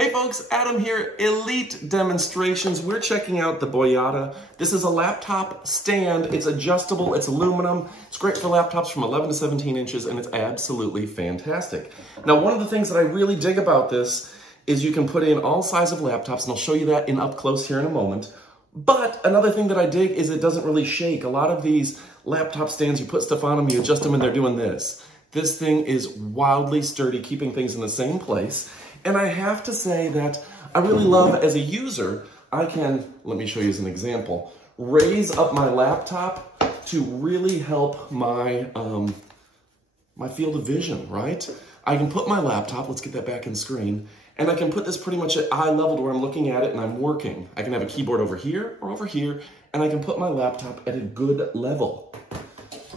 Hey folks, Adam here, Elite Demonstrations. We're checking out the Boyata. This is a laptop stand. It's adjustable, it's aluminum. It's great for laptops from 11 to 17 inches, and it's absolutely fantastic. Now, one of the things that I really dig about this is you can put in all sizes of laptops, and I'll show you that in up close here in a moment. But another thing that I dig is it doesn't really shake. A lot of these laptop stands, you put stuff on them, you adjust them, and they're doing this. This thing is wildly sturdy, keeping things in the same place. And I have to say that I really love, as a user, I can, let me show you as an example, raise up my laptop to really help my, my field of vision, right? I can put my laptop, let's get that back in screen, and I can put this pretty much at eye level to where I'm looking at it and I'm working. I can have a keyboard over here or over here, and I can put my laptop at a good level.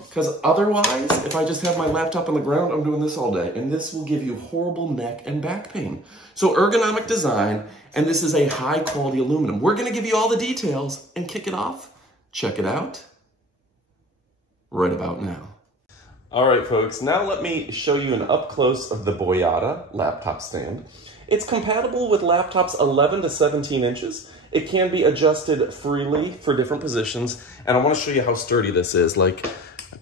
Because otherwise, if I just have my laptop on the ground, I'm doing this all day, and this will give you horrible neck and back pain. So ergonomic design, and this is a high quality aluminum. We're gonna give you all the details and kick it off. Check it out right about now. All right, folks, now let me show you an up close of the Boyata laptop stand. It's compatible with laptops 11 to 17 inches. It can be adjusted freely for different positions, and I wanna show you how sturdy this is. Like,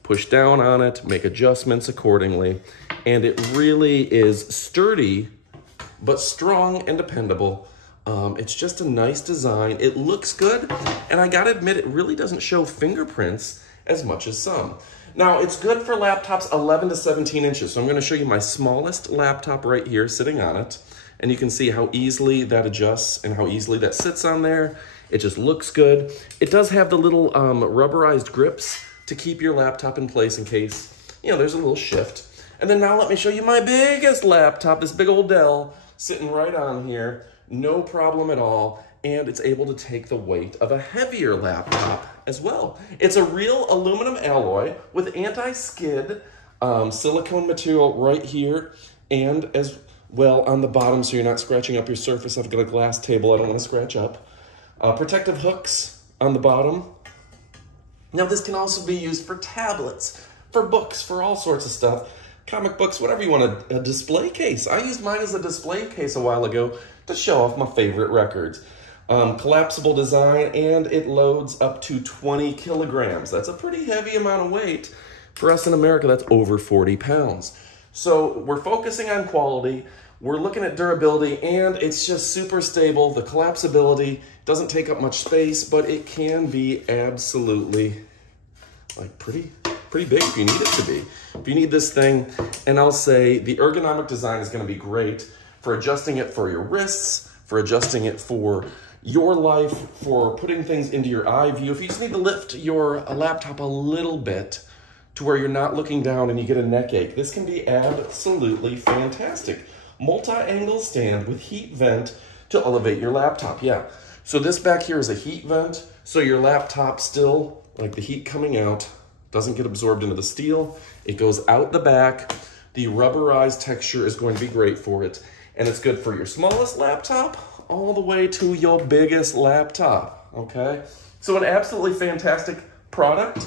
push down on it, make adjustments accordingly, and it really is sturdy, but strong and dependable. It's just a nice design. It looks good, and I gotta admit, it really doesn't show fingerprints as much as some. Now, it's good for laptops 11 to 17 inches, so I'm gonna show you my smallest laptop right here sitting on it, and you can see how easily that adjusts and how easily that sits on there. It just looks good. It does have the little rubberized grips to keep your laptop in place in case, you know, there's a little shift. And then now let me show you my biggest laptop, this big old Dell, sitting right on here, no problem at all, and it's able to take the weight of a heavier laptop as well. It's a real aluminum alloy with anti-skid silicone material right here, and as well on the bottom so you're not scratching up your surface. I've got a glass table I don't want to scratch up. Protective hooks on the bottom. Now, this can also be used for tablets, for books, for all sorts of stuff. Comic books, whatever you want, a display case. I used mine as a display case a while ago to show off my favorite records. Collapsible design, and it loads up to 20 kilograms. That's a pretty heavy amount of weight. For us in America, that's over 40 pounds. So we're focusing on quality. We're looking at durability, and it's just super stable. The collapsibility doesn't take up much space, but it can be absolutely like pretty big if you need it to be. If you need this thing, and I'll say the ergonomic design is gonna be great for adjusting it for your wrists, for adjusting it for your life, for putting things into your eye view. If you just need to lift your laptop a little bit to where you're not looking down and you get a neck ache, this can be absolutely fantastic. Multi-angle stand with heat vent to elevate your laptop, yeah. So this back here is a heat vent, so your laptop still, like the heat coming out, doesn't get absorbed into the steel. It goes out the back. The rubberized texture is going to be great for it, and it's good for your smallest laptop all the way to your biggest laptop, okay? So an absolutely fantastic product.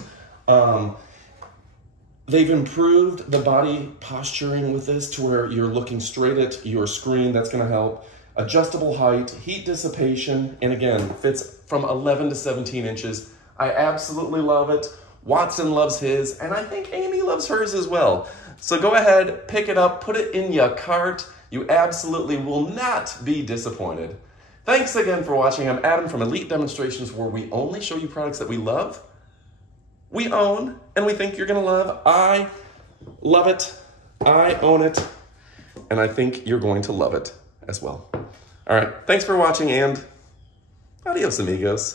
They've improved the body posturing with this to where you're looking straight at your screen. That's gonna help. Adjustable height, heat dissipation, and again, fits from 11 to 17 inches. I absolutely love it. Watson loves his, and I think Amy loves hers as well. So go ahead, pick it up, put it in your cart. You absolutely will not be disappointed. Thanks again for watching. I'm Adam from Elite Demonstrations, where we only show you products that we love, we own, and we think you're gonna love. I love it, I own it, and I think you're going to love it as well. All right, thanks for watching, and adios, amigos.